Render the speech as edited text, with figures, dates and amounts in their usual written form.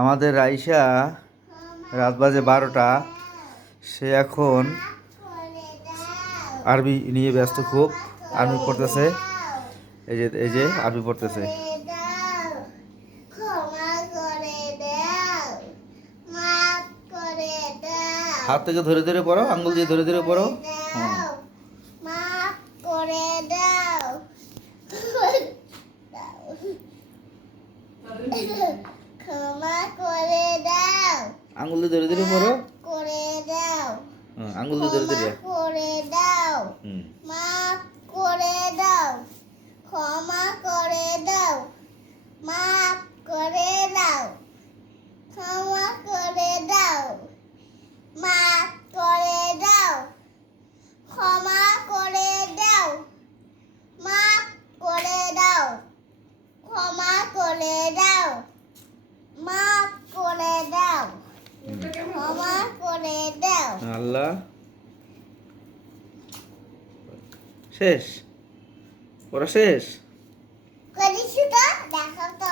আমাদের রাইসা রাত বাজে 12টা। সে এখন আরবি নিয়ে ব্যস্ত, খুব আরবি পড়তেছে। এই যে আরবি পড়তেছে। হাত থেকে ধরে ধরে পড়ো, আঙ্গুল দিয়ে ধরে ধরে পড়ো। আঙ্গুল দিয়ে ধরে ধরে পড়ো। আঙ্গুল দিয়ে ধরে ধরে করে দাও, মাফ করে দাও, ক্ষমা করে দাও, মাফ করে দাও, ক্ষমা করে দাও, মাফ করে দাও, ক্ষমা করে দাও, মাফ করে দাও, ক্ষমা করে দাও, মাফ করে দাও, ক্ষমা করে দাও। আল্লাহ। শেষ, পড়া শেষ। করিস তো, দেখাও তো।